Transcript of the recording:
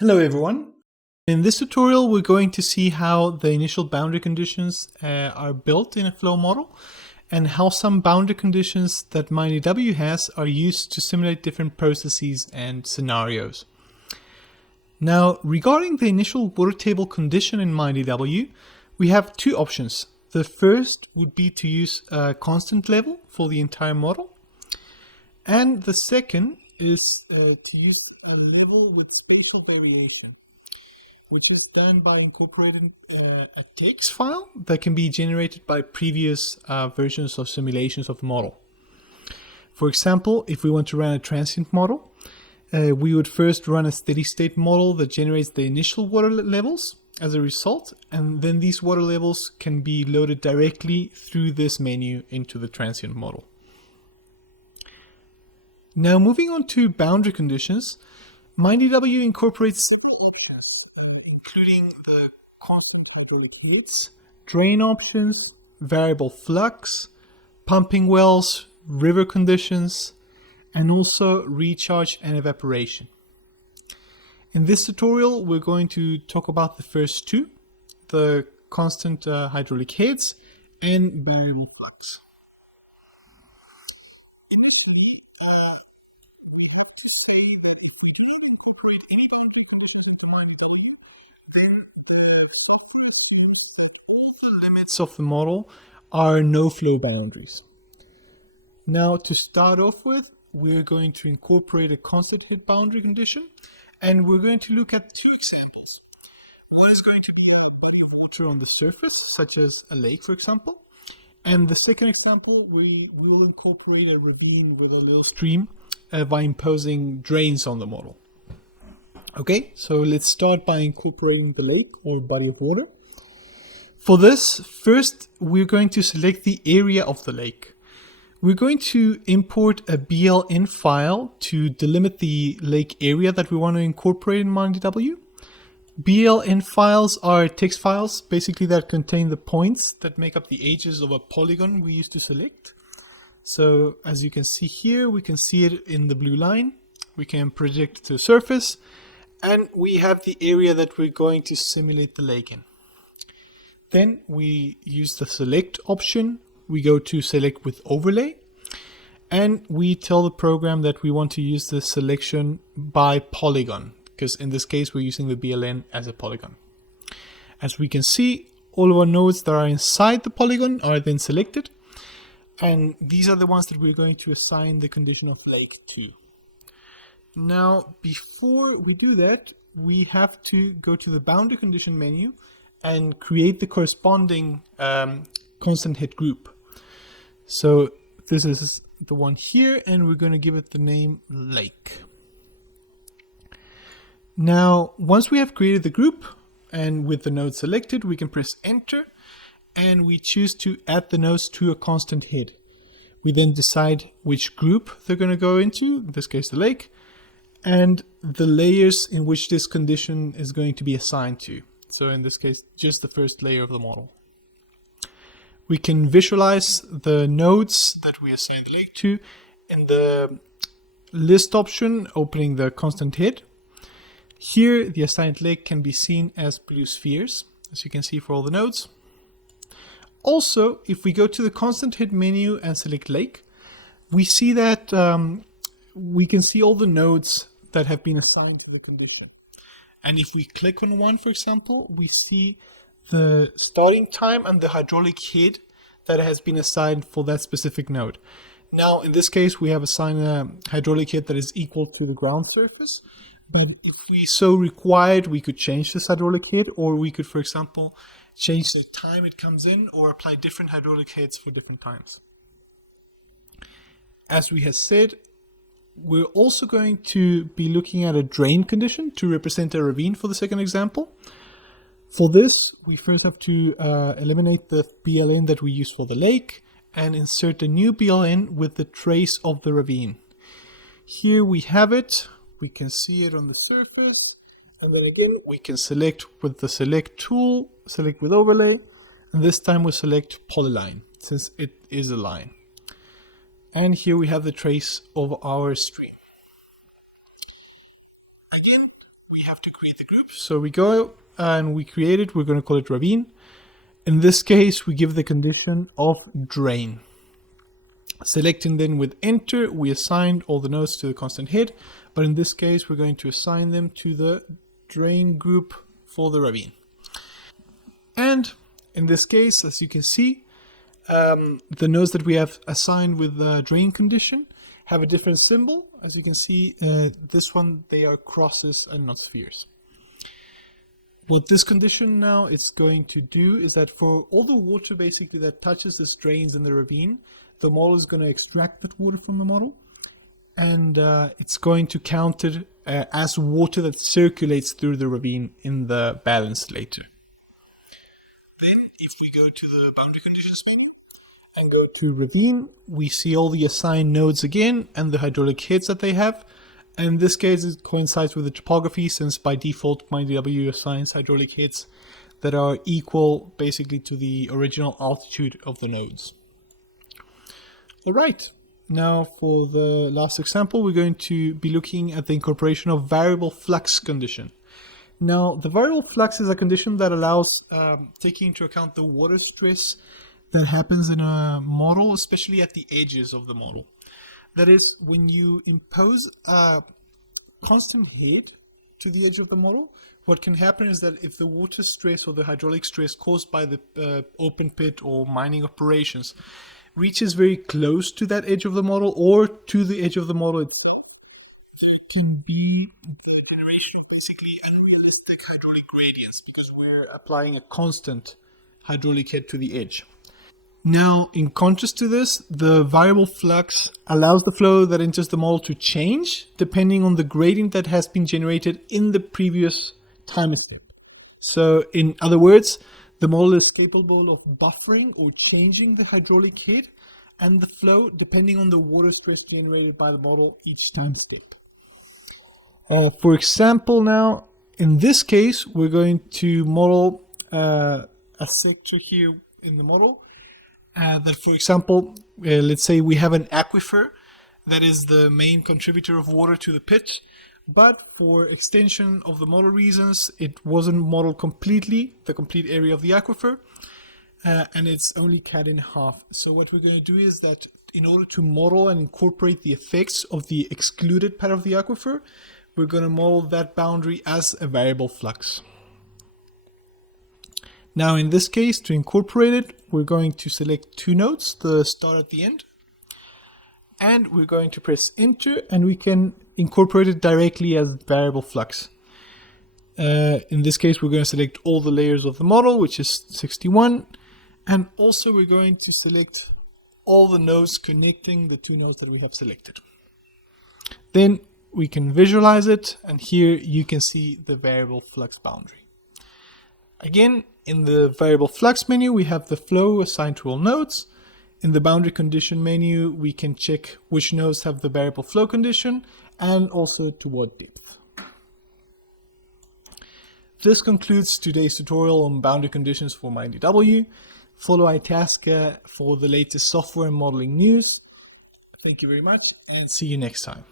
Hello everyone. In this tutorial we're going to see how the initial boundary conditions are built in a flow model and how some boundary conditions that MINEDW has are used to simulate different processes and scenarios. Now, regarding the initial water table condition in MINEDW, we have two options. The first would be to use a constant level for the entire model, and the second is to use a level with spatial variation, which is done by incorporating a text file that can be generated by previous versions of simulations of the model. For example, if we want to run a transient model, we would first run a steady state model that generates the initial water levels as a result, and then these water levels can be loaded directly through this menu into the transient model. Now, moving on to boundary conditions, MINEDW incorporates several options, including the constant hydraulic heats, drain options, variable flux, pumping wells, river conditions, and also recharge and evaporation. In this tutorial, we're going to talk about the first two, the constant hydraulic heads and variable flux. Initially, limits of the model are no-flow boundaries. Now, to start off with, we're going to incorporate a constant head boundary condition, and we're going to look at two examples. One is going to be a body of water on the surface, such as a lake, for example. And the second example, we will incorporate a ravine with a little stream by imposing drains on the model. Okay, so let's start by incorporating the lake or body of water. For this, first we're going to select the area of the lake. We're going to import a BLN file to delimit the lake area that we want to incorporate in MINEDW. BLN files are text files, basically, that contain the points that make up the edges of a polygon we used to select. So as you can see here, we can see it in the blue line. We can project it to the surface, and we have the area that we're going to simulate the lake in. Then we use the select option. We go to select with overlay, and we tell the program that we want to use the selection by polygon, because in this case we're using the BLN as a polygon. As we can see, all of our nodes that are inside the polygon are then selected, and these are the ones that we're going to assign the condition of lake to. Now, before we do that, we have to go to the boundary condition menu and create the corresponding constant head group. So this is the one here, and we're going to give it the name lake. Now, once we have created the group and with the node selected, we can press enter, and we choose to add the nodes to a constant head. We then decide which group they're going to go into, in this case the lake, and the layers in which this condition is going to be assigned to. So in this case, just the first layer of the model. We can visualize the nodes that we assign the lake to in the list option, opening the constant head. Here, the assigned lake can be seen as blue spheres, as you can see for all the nodes. Also, if we go to the constant head menu and select lake, we see that we can see all the nodes that have been assigned to the condition. And if we click on one, for example, we see the starting time and the hydraulic head that has been assigned for that specific node. Now, in this case, we have assigned a hydraulic head that is equal to the ground surface. But if we so required, we could change this hydraulic head, or we could, for example, change the time it comes in or apply different hydraulic heads for different times. As we have said, we're also going to be looking at a drain condition to represent a ravine for the second example. For this, we first have to eliminate the BLN that we use for the lake and insert a new BLN with the trace of the ravine. Here we have it. We can see it on the surface. And then again, we can select with the select tool, select with overlay. And this time we select polyline, since it is a line. And here we have the trace of our stream. Again, we have to create the group. So we go and we create it. We're going to call it ravine. In this case, we give the condition of drain. Selecting then with enter, we assigned all the nodes to the constant head, but in this case, we're going to assign them to the drain group for the ravine. And in this case, as you can see, the nodes that we have assigned with the drain condition have a different symbol. As you can see, this one, they are crosses and not spheres. What this condition now is going to do is that for all the water basically that touches the drains in the ravine, the model is going to extract that water from the model, and it's going to count it as water that circulates through the ravine in the balance later. Then if we go to the boundary conditions panel and go to ravine, we see all the assigned nodes again and the hydraulic heads that they have. And in this case, it coincides with the topography, since by default MINEDW assigns hydraulic heads that are equal basically to the original altitude of the nodes. Alright, now for the last example, we're going to be looking at the incorporation of variable flux condition. Now, the variable flux is a condition that allows taking into account the water stress that happens in a model, especially at the edges of the model. That is, when you impose a constant head to the edge of the model, what can happen is that if the water stress or the hydraulic stress caused by the open pit or mining operations reaches very close to that edge of the model or to the edge of the model itself, it can be the generation of basically unrealistic hydraulic gradients because we're applying a constant hydraulic head to the edge. Now, in contrast to this, the variable flux allows the flow that enters the model to change depending on the gradient that has been generated in the previous time step. So, in other words, the model is capable of buffering or changing the hydraulic head and the flow depending on the water stress generated by the model each time step. For example, now, in this case, we're going to model a sector here in the model. That, for example, let's say we have an aquifer that is the main contributor of water to the pit, but for extension of the model reasons, it wasn't modeled completely, the complete area of the aquifer, and it's only cut in half. So what we're going to do is that in order to model and incorporate the effects of the excluded part of the aquifer, we're going to model that boundary as a variable flux. Now in this case, to incorporate it, we're going to select two nodes, the start at the end, and we're going to press enter, and we can incorporate it directly as variable flux. In this case, we're going to select all the layers of the model, which is 61, and also we're going to select all the nodes connecting the two nodes that we have selected. Then we can visualize it, and here you can see the variable flux boundary. Again, in the variable flux menu, we have the flow assigned to all nodes. In the boundary condition menu, we can check which nodes have the variable flow condition and also to what depth. This concludes today's tutorial on boundary conditions for MINEDW. Follow ITASCA for the latest software and modeling news. Thank you very much and see you next time.